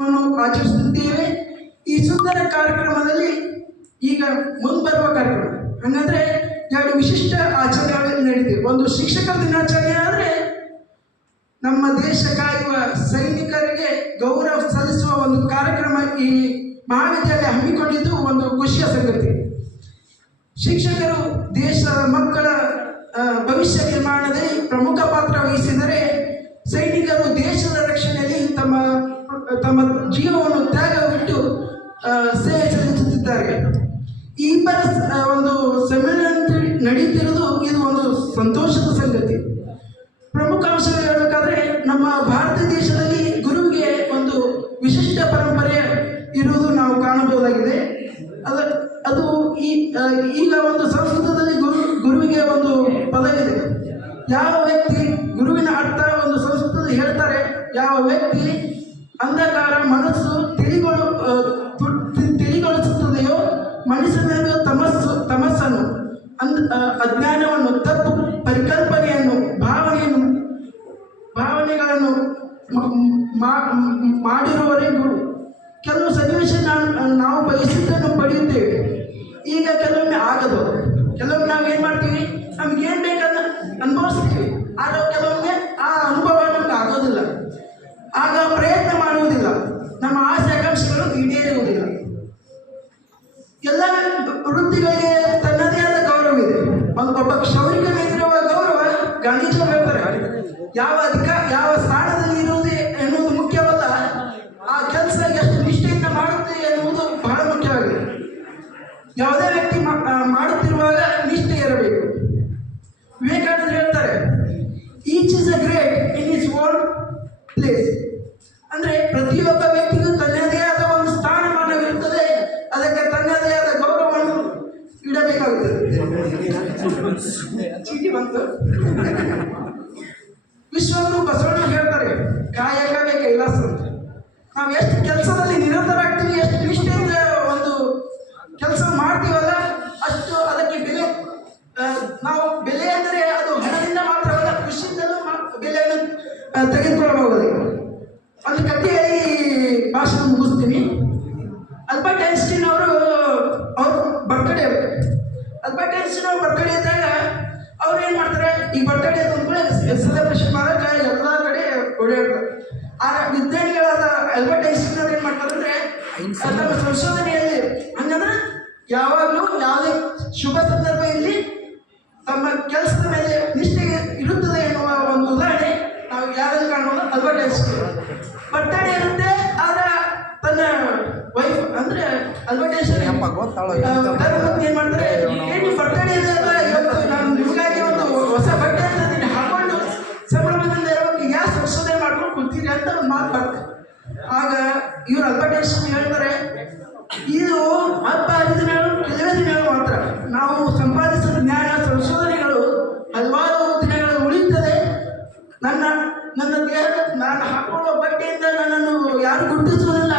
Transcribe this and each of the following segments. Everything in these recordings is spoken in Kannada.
ಆಚರಿಸುತ್ತಿದ್ದೇವೆ. ಈ ಸುಂದರ ಕಾರ್ಯಕ್ರಮದಲ್ಲಿ ಈಗ ಮುಂಬರುವ ಕಾರ್ಯಕ್ರಮ ಹಂಗಂದ್ರೆ ಎರಡು ವಿಶಿಷ್ಟ ಆಚರಣೆಗಳು ನಡೆದಿವೆ. ಒಂದು ಶಿಕ್ಷಕರ ದಿನಾಚರಣೆ ಆದರೆ ನಮ್ಮ ದೇಶ ಕಾಯುವ ಸೈನಿಕರಿಗೆ ಗೌರವ ಸಲ್ಲಿಸುವ ಒಂದು ಕಾರ್ಯಕ್ರಮ ಈ ಮಹಾವಿದ್ಯಾಲಯ ಹಮ್ಮಿಕೊಂಡಿದ್ದು ಒಂದು ಖುಷಿಯ ಸಂಗತಿ. ಶಿಕ್ಷಕರು ದೇಶದ ಮಕ್ಕಳ ಭವಿಷ್ಯ ನಿರ್ಮಾಣದಲ್ಲಿ ಪ್ರಮುಖ ಪಾತ್ರ ವಹಿಸಿದರೆ, ಸೈನಿಕರು ದೇಶದ ರಕ್ಷಣೆಯಲ್ಲಿ ತಮ್ಮ ಜೀವವನ್ನು ತ್ಯಾಗವಿಟ್ಟು ಸೇವೆ ಸಲ್ಲಿಸುತ್ತಿದ್ದಾರೆ. ಈ ಇಬ್ಬರ ಒಂದು ಸಮ್ಮೇಳನ ನಡೀತಿರುವುದು ಇದು ಒಂದು ಸಂತೋಷದ ಸಂಗತಿ. ಪ್ರಮುಖ ಅಂಶಗಳು ಹೇಳಬೇಕಾದ್ರೆ, ನಮ್ಮ ಭಾರತ ದೇಶದಲ್ಲಿ ಗುರುವಿಗೆ ಒಂದು ವಿಶಿಷ್ಟ ಪರಂಪರೆ ಇರುವುದು ನಾವು ಕಾಣಬಹುದಾಗಿದೆ. ಅದು ಈಗ ಒಂದು ಸಂಸ್ಕೃತದಲ್ಲಿ ಗುರುವಿಗೆ ಒಂದು ಪದವಿದೆ. ಯಾವ ವ್ಯಕ್ತಿ ಗುರುವಿನ ಅರ್ಥ ಒಂದು ಸಂಸ್ಕೃತದಲ್ಲಿ ಹೇಳ್ತಾರೆ, ಯಾವ ವ್ಯಕ್ತಿ ಅಂಧಕಾರ ಮನಸ್ಸು ತಿಳಿಗೊಳಿಸುತ್ತದೆಯೋ, ಮನಸ್ಸಿನ ತಮಸ್ಸನ್ನು ಅಜ್ಞಾನವನ್ನು ತಪ್ಪು ಪರಿಕಲ್ಪನೆಯನ್ನು ಭಾವನೆಗಳನ್ನು ಮಾಡಿರುವವರೇ ಗುರು. ಕೆಲವು ಸನ್ನಿವೇಶ ನಾವು ಬಯಸಿದ್ದನ್ನು ಪಡೆಯುತ್ತೇವೆ. ಈಗ ಕೆಲವೊಮ್ಮೆ ಆಗದು, ಕೆಲವೊಮ್ಮೆ ನಾವು ಏನು ಮಾಡ್ತೀವಿ, ನಮ್ಗೆ ಏನು ಬೇಕನ್ನ ಅನುಭವಿಸ್ತೀವಿ. ಆದರೆ ಕೆಲವೊಮ್ಮೆ ಆ ಅನುಭವ ನಮ್ಗೆ ಆಗೋದಿಲ್ಲ, ಆಗ ಪ್ರಯತ್ನ ಮಾಡುವುದಿಲ್ಲ, ನಮ್ಮ ಆಸೆ ಆಕಾಂಕ್ಷೆಗಳು ಈಡೇರುವುದಿಲ್ಲ. ಎಲ್ಲ ವೃತ್ತಿಗಳಿಗೆ ತನ್ನದೇ ಆದ ಗೌರವ ಇದೆ. ಒಬ್ಬ ಕ್ಷೌರಿಕ ಮೇಲಿರುವ ಗೌರವ ಗಾಂಧೀಜಿ ಹೇಳ್ತಾರೆ, ಯಾವ ಸ್ಥಾನದಲ್ಲಿ ಇರುವುದು ಎನ್ನುವುದು ಮುಖ್ಯವಲ್ಲ, ಆ ಕೆಲಸ ಎಷ್ಟು ನಿಷ್ಠೆಯಿಂದ ಮಾಡುತ್ತೆ ಎನ್ನುವುದು ಬಹಳ ಮುಖ್ಯವಾಗಿದೆ. ಯಾವುದೇ ವ್ಯಕ್ತಿ ಮಾಡುತ್ತಿರುವಾಗ ನಿಷ್ಠೆ ಇರಬೇಕು. ವಿವೇಕಾನಂದ ಹೇಳ್ತಾರೆ, each is a great in is own place. ಅಂದರೆ ಪ್ರತಿಯೊಬ್ಬ ವ್ಯಕ್ತಿಗೂ ತನ್ನದೇ ಆದ ಒಂದು ಸ್ಥಾನಮಾನವಿರುತ್ತದೆ, ಅದಕ್ಕೆ ತನ್ನದೇ ಆದ ಗೌರವವನ್ನು ಇಡಬೇಕಾಗುತ್ತದೆ. ಚೀಟಿ ಬಂತು. ವಿಶ್ವವನ್ನು ಬಸವಣ್ಣ ಹೇಳ್ತಾರೆ, ಕಾಯಕವೇ ಕೈಲಾಸ ಅಂತ. ನಾವು ಎಷ್ಟು ಕೆಲಸದಲ್ಲಿ ನಿರತರಾಗ್ತೀವಿ, ಎಷ್ಟು ನಿಷ್ಠೆಯಿಂದ ಒಂದು ಕೆಲಸ ಮಾಡ್ತೀವಲ್ಲ, ಅಷ್ಟು ಅದಕ್ಕೆ ಬೆಲೆ. ನಾವು ಬೆಲೆ ಅಂದರೆ ಅದು ಹಣದಿಂದ ಮಾತ್ರವಲ್ಲ, ಖುಷಿಯಿಂದಲೂ ಬೆಲೆಯನ್ನು ತೆಗೆದುಕೊಳ್ಳಬಹುದು. ಒಂದು ಕಥೆಯಲ್ಲಿ ಭಾಷಣ ಮುಗಿಸ್ತೀನಿ. ಆಲ್ಬರ್ಟ್ ಐನ್ಸ್ಟೀನ್ ಅವ್ರ ಬರ್ತ್ಡೇ ಇದ್ದಾಗ ಅವ್ರು ಏನು ಮಾಡ್ತಾರೆ, ಈ ಬರ್ತ್ಡೇ ಸೆಲೆಬ್ರೇಷನ್ ಮಾಡೋಕೆ ಎಲ್ಲ ಕಡೆ ಓಡಾಡ್ತಾರೆ. ಆ ವಿಜ್ಞಾನಿಗಳಾದ ಆಲ್ಬರ್ಟ್ ಐನ್ಸ್ಟೀನ್ ಅವ್ರು ಏನು ಮಾಡ್ತಾರೆ ಅಂದರೆ, ತಮ್ಮ ಸಂಶೋಧನೆಯಲ್ಲಿ ಹಂಗಂದ್ರೆ ಯಾವಾಗಲೂ ಯಾವುದೇ ಶುಭ ಸಂದರ್ಭ ಇಲ್ಲಿ ತಮ್ಮ ಕೆಲಸದ ಮೇಲೆ ನಿಷ್ಠೆಗೆ ಇರುತ್ತದೆ ಎನ್ನುವ ಒಂದು ಉದಾಹರಣೆ ನಾವು ಯಾರಲ್ಲಿ ಕಾಣ್ಬೋದು. ಆಲ್ಬರ್ಟ್ ಐನ್ಸ್ಟೀನ್ ಬರ್ತ್ಡೇ ಇರುತ್ತೆ, ಆದ್ರೆ ತನ್ನ ವೈಫ್ ಅಂದ್ರೆ ಆಲ್ಬರ್ಟ್ ಐನ್ಸ್ಟೀನ್ ಏನು ಮಾಡ್ತಾರೆ, ಏನು ಬರ್ತ್ಡೇ ಇದೆ ಅಲ್ಲ, ಇವತ್ತು ನಾನು ನಿಮಗಾಗಿ ಒಂದು ಹೊಸ ಬಟ್ಟೆ ಅಂತ ಹಾಕೊಂಡು ಸಂಭ್ರಮದಿಂದ ಇರೋಕ್ಕೆ ಯಾವ ಸಂಶೋಧನೆ ಮಾಡ್ಕೊಂಡು ಕೂತೀರಿ ಅಂತ ಒಂದು ಮಾತು ಬರ್ತದೆ. ಆಗ ಇವರು ಆಲ್ಬರ್ಟ್ ಐನ್ಸ್ಟೀನ್ ಹೇಳ್ತಾರೆ, ಇದು ಹಬ್ಬ ಹರಿದಿನಗಳು ಕೆಲವೇ ದಿನಗಳು ಮಾತ್ರ. ನಾವು ಸಂಪಾದಿಸಿದ ಜ್ಞಾನ ಸಂಶೋಧನೆಗಳು ಹಲವಾರು ದಿನಗಳು ಉಳಿಯುತ್ತದೆ. ನನ್ನ ದೇಹ, ನಾನು ಹಾಕೊಳ್ಳುವ ಬಟ್ಟೆಯಿಂದ ನನ್ನನ್ನು ಯಾರು ಗುರುತಿಸುವುದಿಲ್ಲ.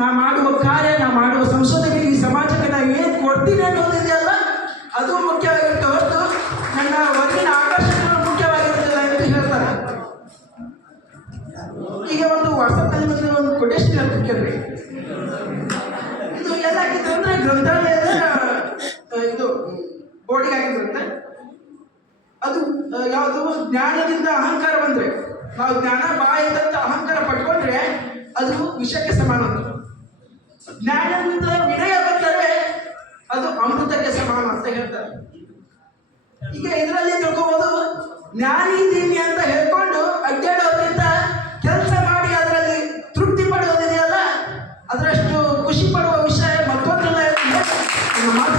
ನಾ ಮಾಡುವ ಕಾರ್ಯ, ನಾ ಮಾಡುವ ಸಂಶೋಧನೆಗೆ ಈ ಸಮಾಜಕ್ಕೆ ನಾನು ಏನು ಕೊಡ್ತೀನಿ ಅನ್ನೋದಿದೆಯಲ್ಲ, ಅದು ಮುಖ್ಯವಾಗಿರುತ್ತೆ ಹೊರತು ನನ್ನ ಹೊರಗಿನ ಆಕರ್ಷಣೆಗಳು ಮುಖ್ಯವಾಗಿರುತ್ತದೆ ಅಂತ ಹೇಳ್ತಾರೆ. ಈಗ ಒಂದು ವಾಟ್ಸಪ್ನಲ್ಲಿ ಬಂದಿರೋ ಒಂದು ಕೊಟೇಶನ್ ಹೇಳ್ತಿರ್ರಿ, ಇದು ಎಲ್ಲಾಗಿತ್ತು ಅಂದರೆ ಗ್ರಂಥಾಲಯದ ಇದು ಬೋರ್ಡಿಗೆ ಆಗಿರುತ್ತೆ. ಅದು ಯಾವುದು, ಜ್ಞಾನದಿಂದ ಅಹಂಕಾರ ಬಂದರೆ, ನಾವು ಜ್ಞಾನ ಬಾಯಿದಂತ ಅಹಂಕಾರ ಪಡ್ಕೊಂಡ್ರೆ ಅದು ವಿಷಕ್ಕೆ ಸಮಾನ ಅಂತ. ಜ್ಞಾನದಿಂದ ವಿನಯ ಬಂದರೆ ಅದು ಅಮೃತಕ್ಕೆ ಸಮಾನ ಅಂತ ಹೇಳ್ತಾರೆ. ಈಗ ಇದರಲ್ಲಿ ತಿಳ್ಕೋಬಹುದು, ಜ್ಞಾನಿ ಇದ್ದೀನಿ ಅಂತ ಹೇಳ್ಕೊಂಡು ಅಡ್ಡಾಡೋದ್ರಿಂದ ಕೆಲಸ ಮಾಡಿ ಅದರಲ್ಲಿ ತೃಪ್ತಿ ಪಡುವುದಿದೆಯಲ್ಲ, ಅದರಷ್ಟು ಖುಷಿ ಪಡುವ ವಿಷಯ ಮತ್ತೊಂದಿಲ್ಲ. ಮಾತು